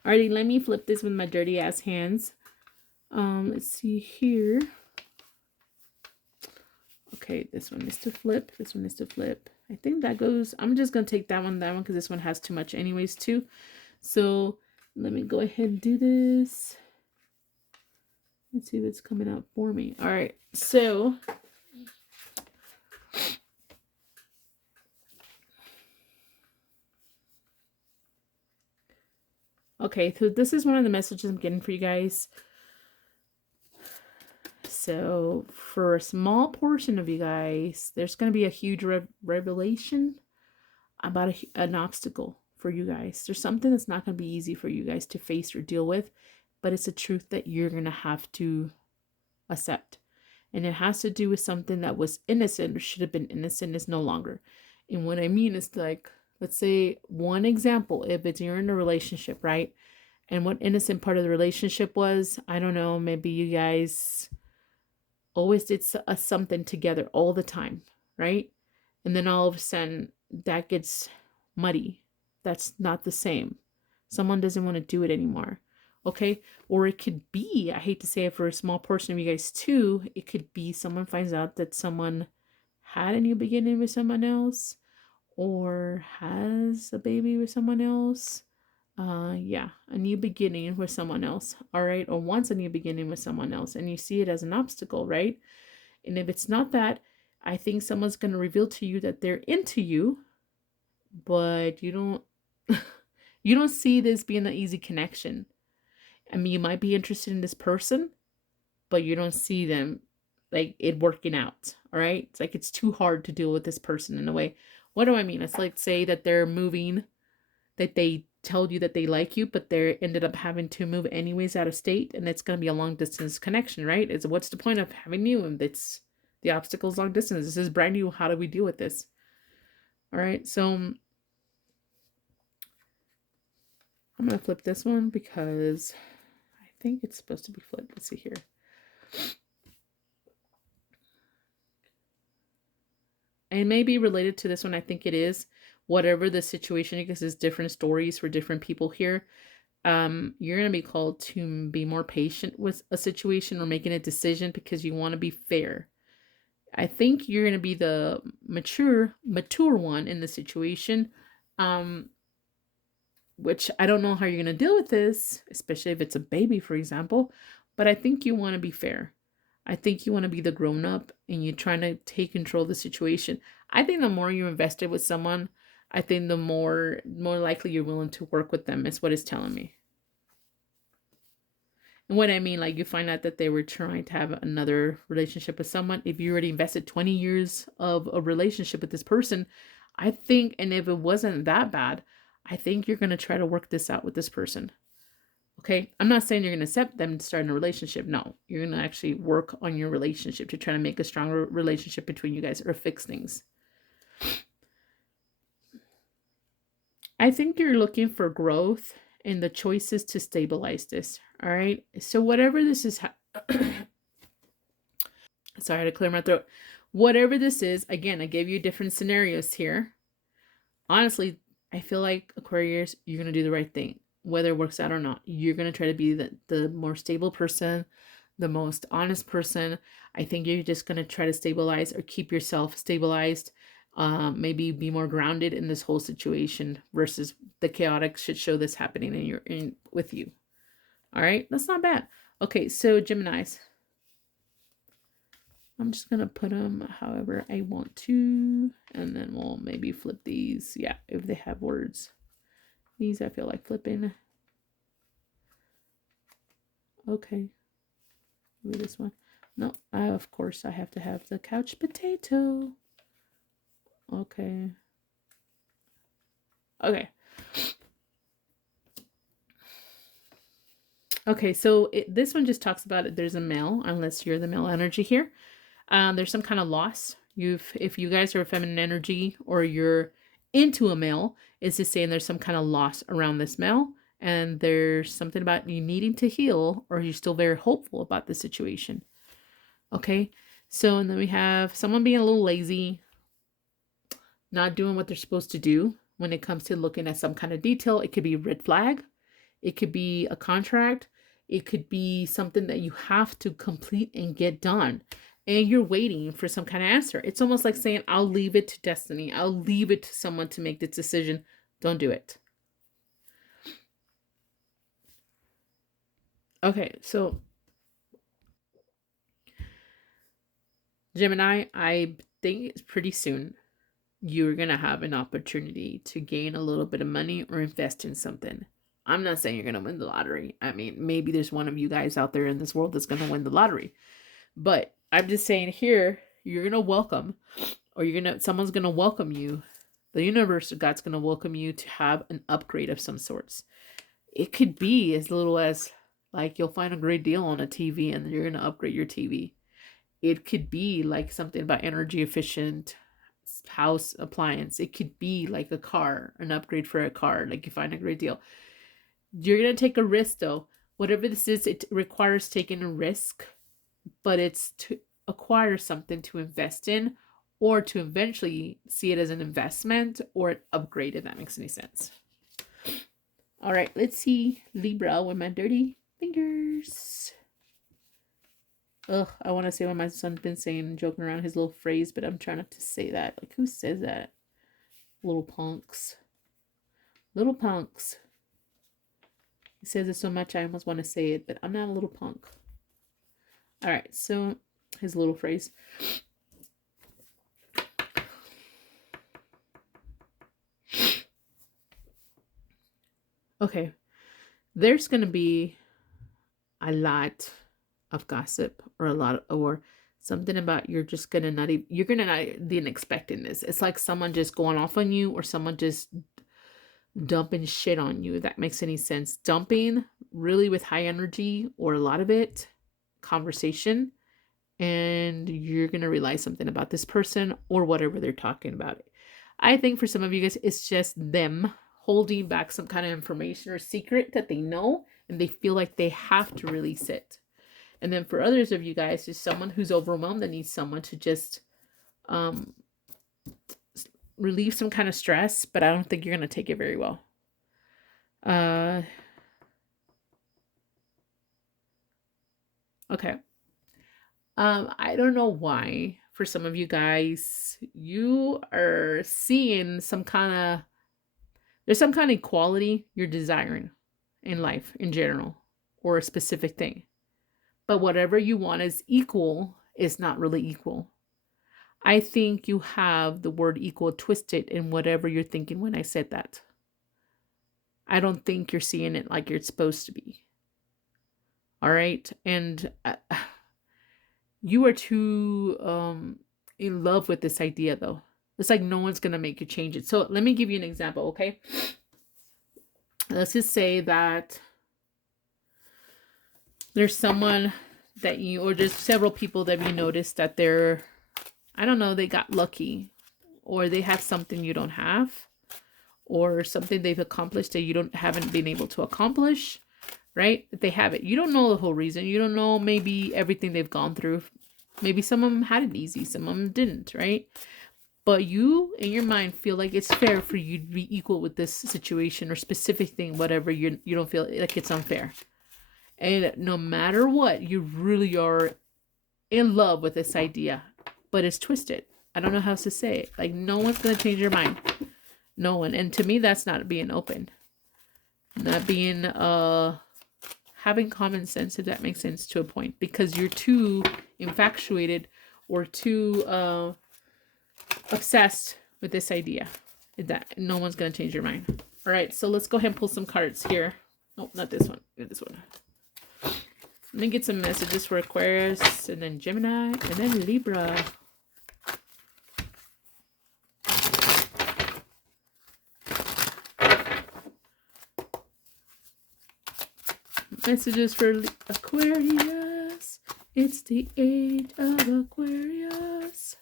Alrighty, let me flip this with my dirty ass hands. Let's see here. Okay, this one is to flip. This one is to flip. I think that goes. I'm just going to take that one, because this one has too much anyways too. So let me go ahead and do this. Let's see what's coming out for me. All right, so okay, so this is one of the messages I'm getting for you guys. So for a small portion of you guys, there's going to be a huge revelation about an obstacle for you guys. There's something that's not going to be easy for you guys to face or deal with, but it's a truth that you're going to have to accept. And it has to do with something that was innocent or should have been innocent is no longer. And what I mean is, like, let's say one example, if it's you're in a relationship, right? And what innocent part of the relationship was, I don't know, maybe you guys always did something together all the time, right? And then all of a sudden that gets muddy. That's not the same. Someone doesn't want to do it anymore. Okay. Or it could be, I hate to say it for a small portion of you guys too, it could be someone finds out that someone had a new beginning with someone else or has a baby with someone else. Yeah, a new beginning with someone else. All right. Or wants a new beginning with someone else. And you see it as an obstacle, right? And if it's not that, I think someone's going to reveal to you that they're into you, but you don't you don't see this being an easy connection. I mean, you might be interested in this person, but you don't see them like it working out. All right. It's like it's too hard to deal with this person in a way. What do I mean? It's like, say that they're moving, that they told you that they like you, but they ended up having to move anyways out of state, and it's going to be a long distance connection, right? It's what's the point of having you? And it's the obstacle's long distance. This is brand new. How do we deal with this? All right. So I'm going to flip this one because I think it's supposed to be flipped. Let's see here. And maybe related to this one, I think it is. Whatever the situation, because there's different stories for different people here. You're going to be called to be more patient with a situation or making a decision because you want to be fair. I think you're going to be the mature one in the situation. Which I don't know how you're going to deal with this, especially if it's a baby, for example. But I think you want to be fair. I think you want to be the grown up and you're trying to take control of the situation. I think the more you're invested with someone, I think the more likely you're willing to work with them, is what it's telling me. And what I mean, like, you find out that they were trying to have another relationship with someone. If you already invested 20 years of a relationship with this person, I think, and if it wasn't that bad, I think you're going to try to work this out with this person. Okay. I'm not saying you're going to accept them to start in a relationship. No, you're going to actually work on your relationship to try to make a stronger relationship between you guys or fix things. I think you're looking for growth and the choices to stabilize this. All right. So whatever this is, sorry, I had to clear my throat. Whatever this is, again, I gave you different scenarios here. Honestly, I feel like Aquarius, you're going to do the right thing, whether it works out or not. You're going to try to be the more stable person, the most honest person. I think you're just going to try to stabilize or keep yourself stabilized. Maybe be more grounded in this whole situation versus the chaotic shit show that's happening with you. All right. That's not bad. Okay. So Geminis, I'm just going to put them however I want to, and then we'll maybe flip these. Yeah, if they have words. These I feel like flipping. Okay. Maybe this one. No, of course I have to have the couch potato. Okay. Okay. Okay, so this one just talks about it. There's a male, unless you're the male energy here. There's some kind of loss. If you guys are feminine energy or you're into a male, it's just saying there's some kind of loss around this male, and there's something about you needing to heal, or you're still very hopeful about the situation. Okay, so and then we have someone being a little lazy, not doing what they're supposed to do when it comes to looking at some kind of detail. It could be a red flag. It could be a contract. It could be something that you have to complete and get done. And you're waiting for some kind of answer. It's almost like saying, I'll leave it to destiny. I'll leave it to someone to make this decision. Don't do it. Okay, so Gemini, I think it's pretty soon you're going to have an opportunity to gain a little bit of money or invest in something. I'm not saying you're going to win the lottery. I mean, maybe there's one of you guys out there in this world that's going to win the lottery. But I'm just saying here, you're going to welcome, or someone's going to welcome you. The universe or God's going to welcome you to have an upgrade of some sorts. It could be as little as like you'll find a great deal on a TV and you're going to upgrade your TV. It could be like something about energy efficient house appliance. It could be like a car, an upgrade for a car, like you find a great deal. You're going to take a risk though. Whatever this is, it requires taking a risk, but it's to acquire something to invest in or to eventually see it as an investment or an upgrade, if that makes any sense. All right, let's see Libra with my dirty fingers. Ugh, I want to say what my son's been saying, joking around his little phrase, but I'm trying not to say that. Like, who says that? Little punks. Little punks. He says it so much I almost want to say it, but I'm not a little punk. All right, so his little phrase. Okay, there's going to be a lot of gossip or something about you're gonna not even expecting this. It's like someone just going off on you or someone just dumping shit on you, if that makes any sense. Dumping really with high energy or a lot of it, conversation, and you're gonna realize something about this person or whatever they're talking about. I think for some of you guys, it's just them holding back some kind of information or secret that they know and they feel like they have to release it. And then for others of you guys, there's someone who's overwhelmed that needs someone to just relieve some kind of stress, but I don't think you're going to take it very well. Okay. I don't know why, for some of you guys, you are seeing there's some kind of equality you're desiring in life in general, or a specific thing. But whatever you want is equal is not really equal. I think you have the word equal twisted in whatever you're thinking when I said that. I don't think you're seeing it like you're supposed to be. All right? And you are too in love with this idea, though. It's like no one's going to make you change it. So let me give you an example, okay? Let's just say that there's someone that or there's several people that you notice that they're, I don't know, they got lucky, or they have something you don't have, or something they've accomplished that you haven't been able to accomplish, right? They have it. You don't know the whole reason. You don't know maybe everything they've gone through. Maybe some of them had it easy, some of them didn't, right? But you, in your mind, feel like it's fair for you to be equal with this situation or specific thing, whatever. You don't feel like it's unfair. And no matter what, you really are in love with this idea. But it's twisted. I don't know how else to say it. Like, no one's going to change your mind. No one. And to me, that's not being open. Not being, having common sense, if that makes sense to a point. Because you're too infatuated or too, obsessed with this idea that no one's going to change your mind. All right, so let's go ahead and pull some cards here. Oh, not this one. This one. Let me get some messages for Aquarius, and then Gemini, and then Libra. Messages for Aquarius. It's the age of Aquarius.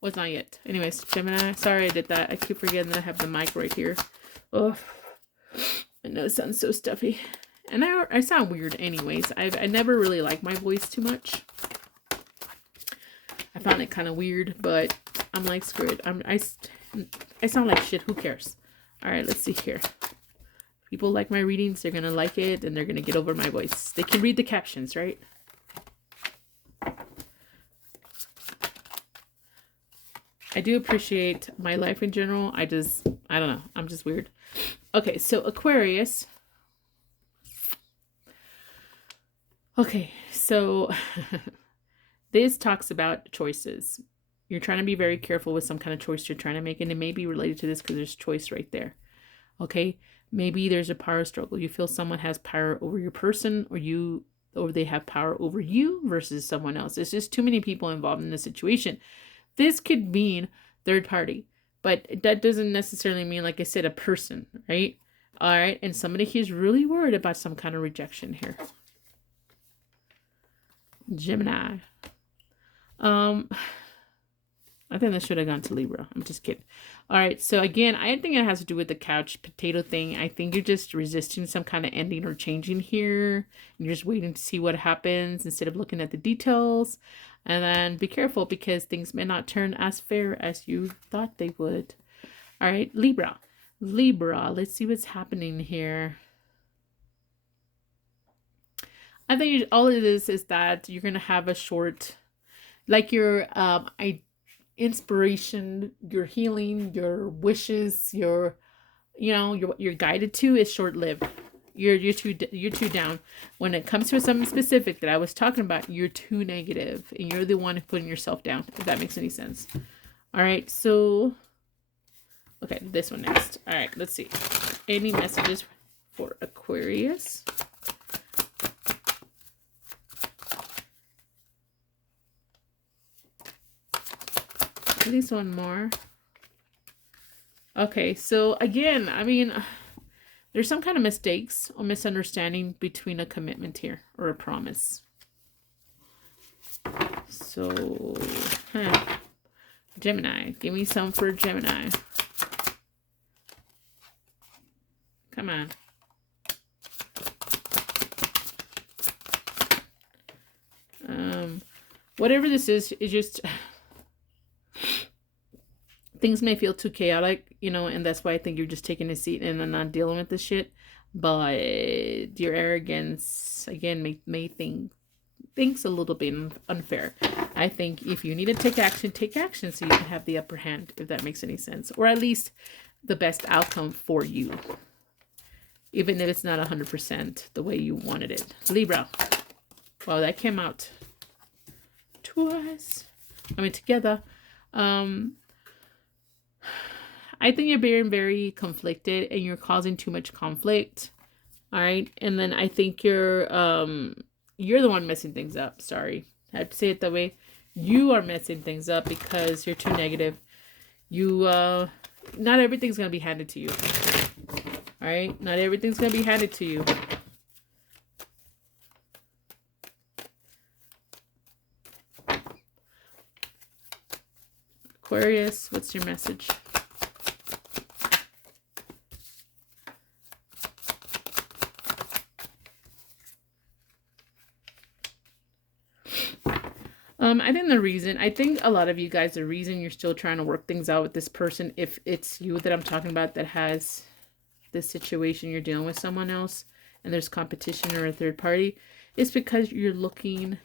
Well, it's not yet. Anyways, Gemini. Sorry I did that. I keep forgetting that I have the mic right here. Oh, I know it sounds so stuffy. And I sound weird anyways. I never really liked my voice too much. I found it kind of weird, but I'm like, screw it. I sound like shit. Who cares? All right, let's see here. People like my readings. They're going to like it, and they're going to get over my voice. They can read the captions, right? I do appreciate my life in general. I don't know. I'm just weird. Okay, so Aquarius. Okay, so this talks about choices. You're trying to be very careful with some kind of choice you're trying to make, and it may be related to this because there's choice right there. Okay, maybe there's a power struggle. You feel someone has power over your person, or they have power over you versus someone else. There's just too many people involved in the situation. This could mean third party, but that doesn't necessarily mean, like I said, a person, right? All right, and somebody who's really worried about some kind of rejection here. Gemini. I think that should have gone to Libra. I'm just kidding. All right. So again, I think it has to do with the couch potato thing. I think you're just resisting some kind of ending or changing here. You're just waiting to see what happens instead of looking at the details. And then be careful because things may not turn as fair as you thought they would. All right. Libra. Libra. Let's see what's happening here. I think all it is that you're going to have a short, like your inspiration, your healing, your wishes, you're guided to is short-lived. You're too down. When it comes to something specific that I was talking about, you're too negative, and you're the one putting yourself down, if that makes any sense. All right, so okay, this one next. All right, let's see. Any messages for Aquarius? At least one more. Okay, so again, I mean, there's some kind of mistakes or misunderstanding between a commitment here or a promise. So, Gemini, give me some for Gemini. Come on. Whatever this is just... Things may feel too chaotic, and that's why I think you're just taking a seat and not dealing with this shit. But your arrogance, again, may thinks a little bit unfair. I think if you need to take action so you can have the upper hand, if that makes any sense. Or at least the best outcome for you. Even if it's not 100% the way you wanted it. Libra. Wow, that came out twice. I mean, together. I think you're being very conflicted and you're causing too much conflict. All right. And then I think you're the one messing things up. Sorry. I have to say it that way. You are messing things up because you're too negative. Not everything's going to be handed to you. All right. Not everything's going to be handed to you. Aquarius, what's your message? I think a lot of you guys, the reason you're still trying to work things out with this person, if it's you that I'm talking about that has this situation, you're dealing with someone else and there's competition or a third party, is because you're looking,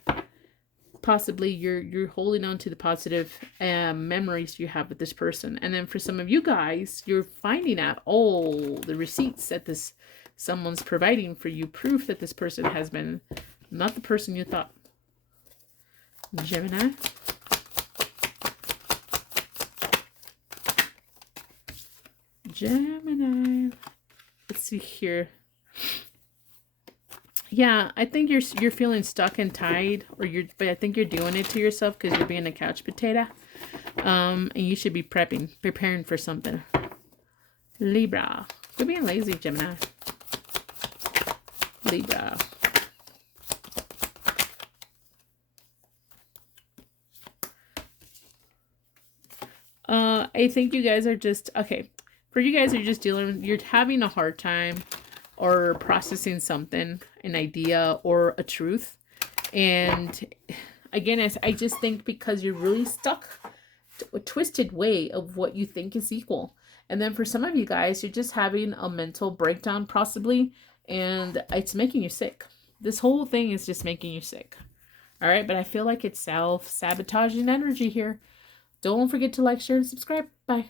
possibly you're holding on to the positive memories you have with this person. And then for some of you guys, you're finding out all the receipts that someone's providing for you, proof that this person has been not the person you thought. Gemini. Let's see here. Yeah, I think you're feeling stuck and tied, but I think you're doing it to yourself because you're being a couch potato. And you should be preparing for something. Libra. You're being lazy, Gemini. Libra. I think you guys are just, okay, for you guys are just you're having a hard time or processing something, an idea or a truth. And again, I just think because you're really stuck a twisted way of what you think is equal. And then for some of you guys, you're just having a mental breakdown possibly, and it's making you sick. This whole thing is just making you sick. All right, but I feel like it's self-sabotaging energy here. Don't forget to like, share, and subscribe. Bye.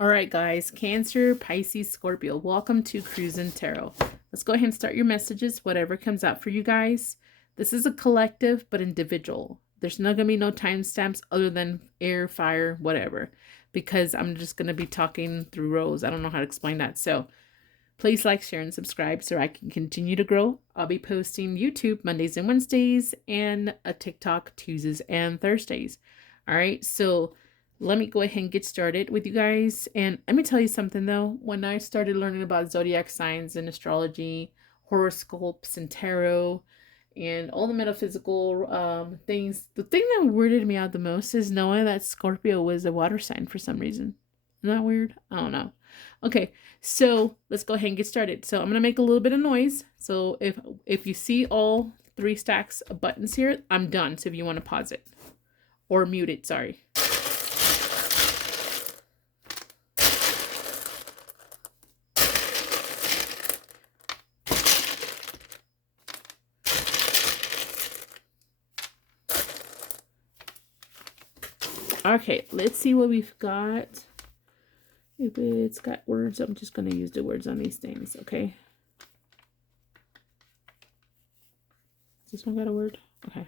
All right, guys, Cancer, Pisces, Scorpio, welcome to Cruisin' Tarot. Let's go ahead and start your messages, whatever comes out for you guys. This is a collective, but individual. There's not going to be no timestamps other than air, fire, whatever, because I'm just going to be talking through rows. I don't know how to explain that. So please like, share, and subscribe so I can continue to grow. I'll be posting YouTube Mondays and Wednesdays and a TikTok Tuesdays and Thursdays. All right, so let me go ahead and get started with you guys. And let me tell you something though. When I started learning about zodiac signs and astrology, horoscopes and tarot, and all the metaphysical things, the thing that weirded me out the most is knowing that Scorpio was a water sign for some reason. Isn't that weird? I don't know. Okay, so let's go ahead and get started. So I'm gonna make a little bit of noise. So if you see all 3 stacks of buttons here, I'm done. So if you want to pause it or mute it, sorry. Okay, let's see what we've got. If it's got words, I'm just going to use the words on these things, okay? Has this one got a word? Okay.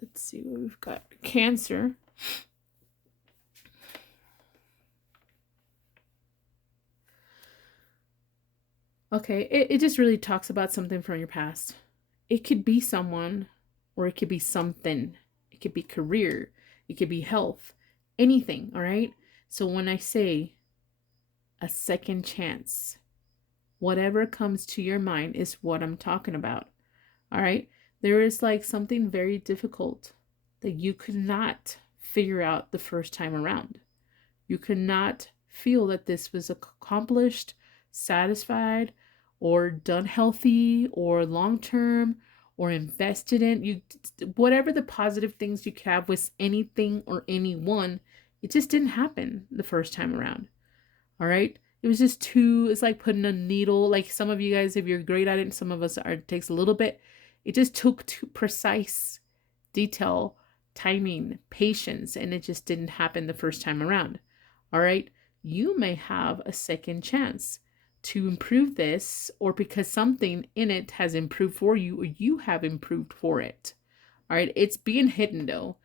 Let's see what we've got. Cancer. Okay, it just really talks about something from your past. It could be someone, or it could be something. It could be career. It could be health. Anything, all right? So when I say a second chance, whatever comes to your mind is what I'm talking about. All right? There is like something very difficult that you could not figure out the first time around. You could not feel that this was accomplished, satisfied, or done healthy, or long-term, or invested in. You, whatever the positive things you could have with anything or anyone, it just didn't happen the first time around. All right? It was just too, it's like putting a needle, like some of you guys, if you're great at it, and some of us are, it takes a little bit. It just took too precise detail, timing, patience, and it just didn't happen the first time around. All right? You may have a second chance to improve this, or because something in it has improved for you, or you have improved for it. All right? It's being hidden though.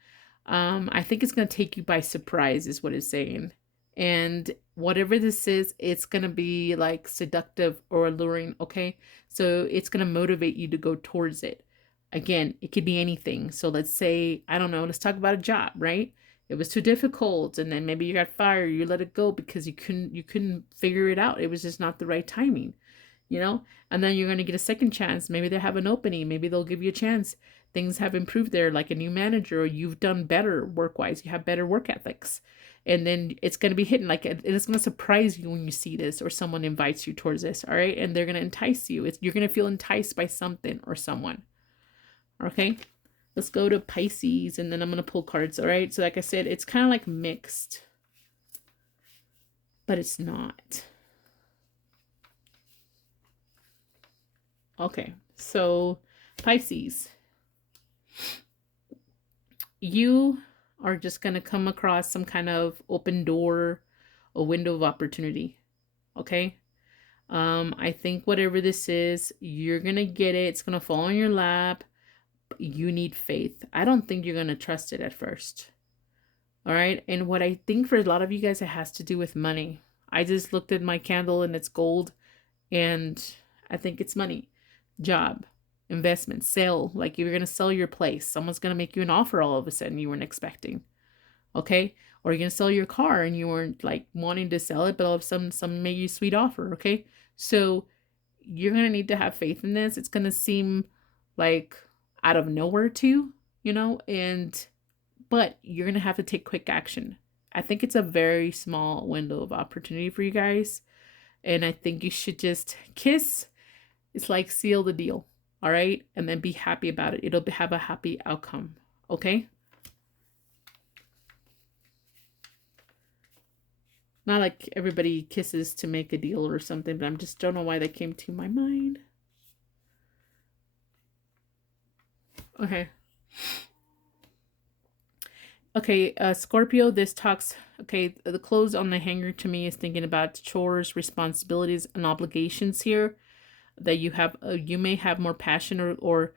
I think it's going to take you by surprise is what it's saying. And whatever this is, it's going to be like seductive or alluring, okay? So it's going to motivate you to go towards it. Again, it could be anything. So let's say, I don't know, let's talk about a job, right? It was too difficult, and then maybe you got fired, you let it go because you couldn't figure it out. It was just not the right timing, you know? And then you're going to get a second chance. Maybe they have an opening, maybe they'll give you a chance. Things have improved there, like a new manager, or you've done better work-wise, you have better work ethics. And then it's going to be hidden, like it's going to surprise you when you see this, or someone invites you towards this, all right? And they're going to entice you. You're going to feel enticed by something or someone, okay? Let's go to Pisces, and then I'm going to pull cards, all right? So like I said, it's kind of like mixed, but it's not. Okay, so Pisces, you are just going to come across some kind of open door, a window of opportunity, okay? I think whatever this is, you're going to get it. It's going to fall in your lap. You need faith. I don't think you're going to trust it at first. All right. And what I think for a lot of you guys, it has to do with money. I just looked at my candle and it's gold, and I think it's money, job, investment, sale. Like you're going to sell your place. Someone's going to make you an offer all of a sudden you weren't expecting. Okay. Or you're going to sell your car and you weren't like wanting to sell it, but all of a sudden someone made you a sweet offer. Okay. So you're going to need to have faith in this. It's going to seem like out of nowhere too, you know, but you're going to have to take quick action. I think it's a very small window of opportunity for you guys. And I think you should just kiss. It's like seal the deal. All right. And then be happy about it. It'll have a happy outcome. Okay. Not like everybody kisses to make a deal or something, but I just don't know why that came to my mind. Okay. Okay, Scorpio, this talks, okay, the clothes on the hanger to me is thinking about chores, responsibilities, and obligations here that you have. You may have more passion or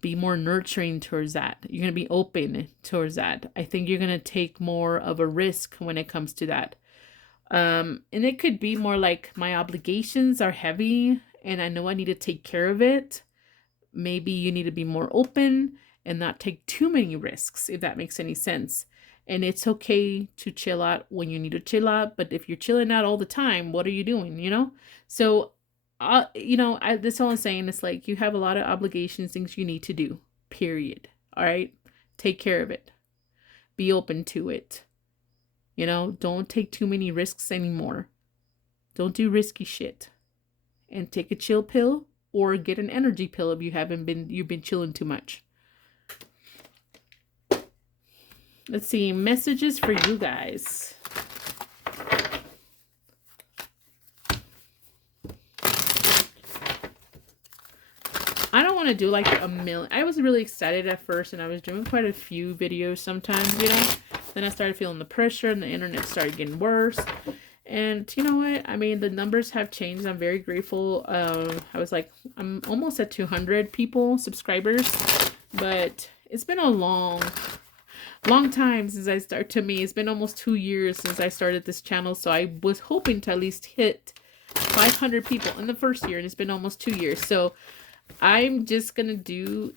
be more nurturing towards that. You're going to be open towards that. I think you're going to take more of a risk when it comes to that. And it could be more like my obligations are heavy and I know I need to take care of it. Maybe you need to be more open and not take too many risks, if that makes any sense. And it's okay to chill out when you need to chill out, but if you're chilling out all the time, what are you doing, you know? So, that's all I'm saying. It's like you have a lot of obligations, things you need to do, period. All right? Take care of it. Be open to it. Don't take too many risks anymore. Don't do risky shit. And take a chill pill or get an energy pill if you've been chilling too much. Let's see, messages for you guys. I don't want to do like a million. I was really excited at first and I was doing quite a few videos sometimes, Then I started feeling the pressure and the internet started getting worse. And you know what? I mean, the numbers have changed. I'm very grateful. I'm almost at 200 subscribers, but it's been a long time since it's been almost 2 years since I started this channel. So I was hoping to at least hit 500 people in the first year, and it's been almost 2 years. So I'm just going to do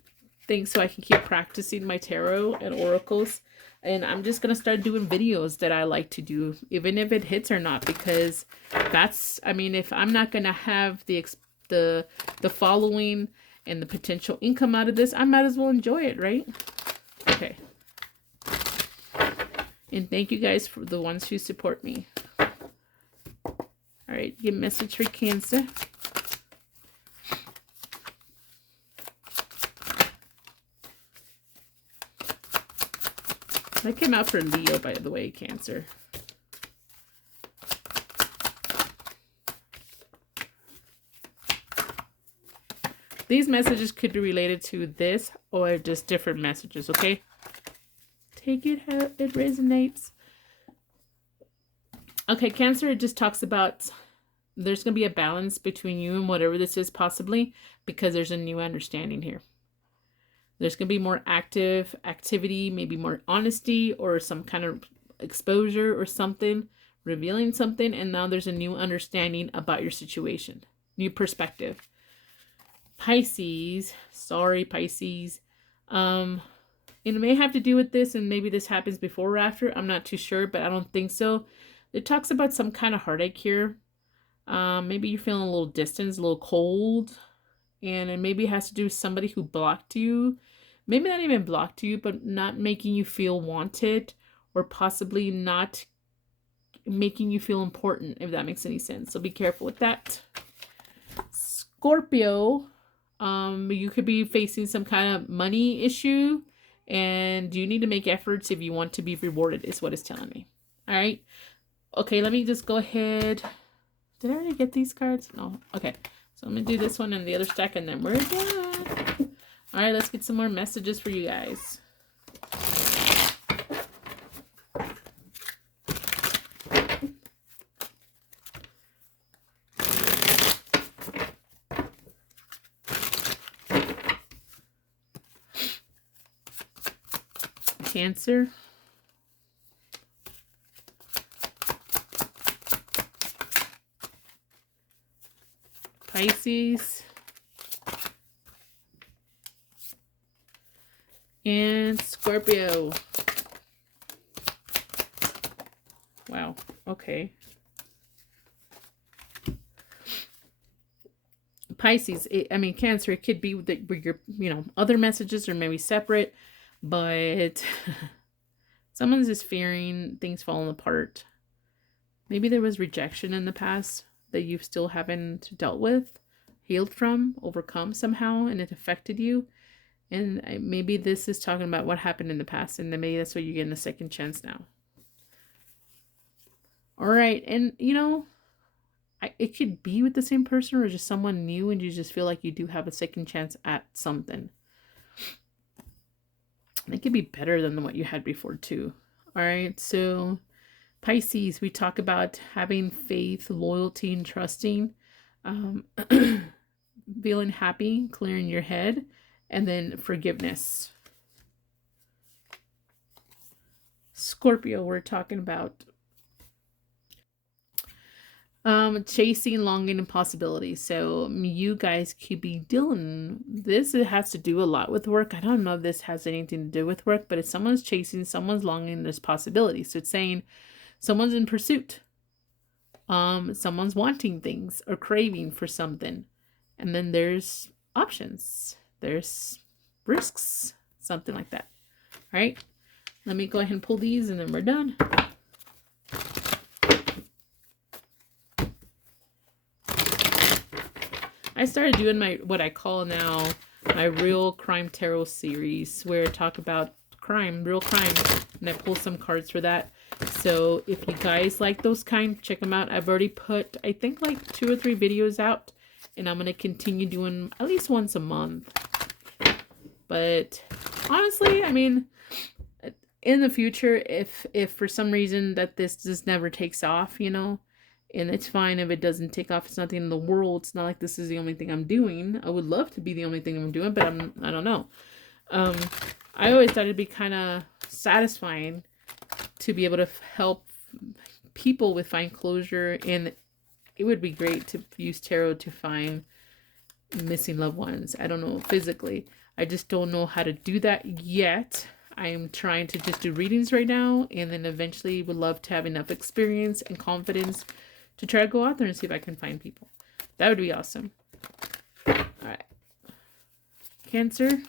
things so I can keep practicing my tarot and oracles. And I'm just going to start doing videos that I like to do, even if it hits or not, because if I'm not going to have the following and the potential income out of this, I might as well enjoy it, right? Okay. And thank you guys for the ones who support me. All right, give message for Cancer. That came out for Leo, by the way, Cancer. These messages could be related to this or just different messages, okay? Take it how it resonates. Okay, Cancer, it just talks about there's going to be a balance between you and whatever this is, possibly, because there's a new understanding here. There's going to be more activity, maybe more honesty or some kind of exposure or something, revealing something. And now there's a new understanding about your situation, new perspective. Pisces, sorry, Pisces. It may have to do with this, and maybe this happens before or after. I'm not too sure, but I don't think so. It talks about some kind of heartache here. Maybe you're feeling a little distant, a little cold. And it maybe has to do with somebody who blocked you. Maybe not even blocked you, but not making you feel wanted, or possibly not making you feel important, if that makes any sense. So be careful with that. Scorpio, you could be facing some kind of money issue, and you need to make efforts if you want to be rewarded, is what it's telling me. All right. Okay, let me just go ahead. Did I already get these cards? No. Okay. So I'm going to do this one and the other stack, and then we're done. All right, let's get some more messages for you guys. Cancer. Pisces. And Scorpio. Wow. Okay. Pisces. Cancer, it could be that your, other messages are maybe separate, but someone's just fearing things falling apart. Maybe there was rejection in the past that you still haven't dealt with, healed from, overcome somehow, and it affected you. And maybe this is talking about what happened in the past, and then maybe that's why you're getting a second chance now. All right. And, you know, it could be with the same person or just someone new, and you just feel like you do have a second chance at something. And it could be better than what you had before, too. All right. So, Pisces, we talk about having faith, loyalty, and trusting, um, feeling happy, clearing your head, and then forgiveness. Scorpio, we're talking about chasing, longing, and possibilities. So you guys could be dealing this. It has to do a lot with work. I don't know if this has anything to do with work, but if someone's chasing, someone's longing, there's possibilities. So it's saying someone's in pursuit. Someone's wanting things or craving for something. And then there's options. There's risks, something like that. All right. Let me go ahead and pull these and then we're done. I started doing my, what I call now, my real crime tarot series, where I talk about crime, real crime, and I pull some cards for that. So if you guys like those kind, check them out. I've already put, I think, like 2 or 3 videos out, and I'm going to continue doing at least once a month. But honestly, I mean, in the future, if for some reason that this just never takes off, you know, and it's fine if it doesn't take off. It's nothing in the world. It's not like this is the only thing I'm doing. I would love to be the only thing I'm doing, but I don't know. I always thought it'd be kind of satisfying to be able to help people with find closure, and it would be great to use tarot to find missing loved ones. I don't know physically. I just don't know how to do that yet. I am trying to just do readings right now, and then eventually would love to have enough experience and confidence to try to go out there and see if I can find people. That would be awesome. All right. Cancer.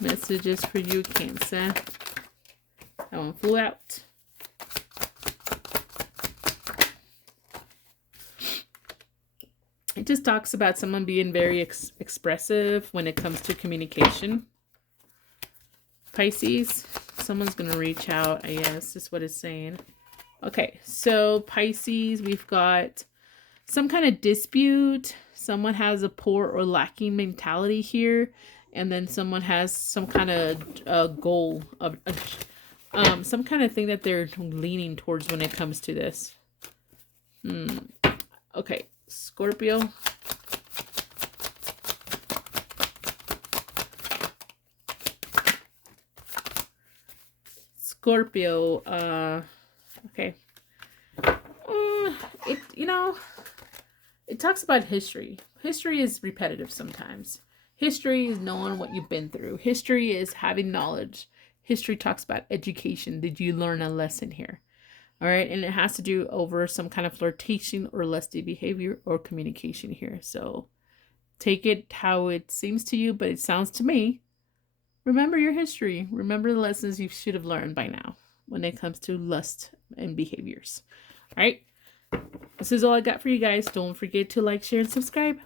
Messages for you, Cancer. That one flew out. It just talks about someone being very expressive when it comes to communication. Pisces, someone's going to reach out, I guess, is what it's saying. Okay, so Pisces, we've got some kind of dispute. Someone has a poor or lacking mentality here. And then someone has some kind of goal, of some kind of thing that they're leaning towards when it comes to this. Okay, Scorpio. Scorpio, okay. It talks about history. History is repetitive sometimes. History is knowing what you've been through. History is having knowledge. History talks about education. Did you learn a lesson here? All right, and it has to do over some kind of flirtation or lusty behavior or communication here. So take it how it seems to you, but it sounds to me. Remember your history. Remember the lessons you should have learned by now when it comes to lust and behaviors. All right. This is all I got for you guys. Don't forget to like, share, and subscribe.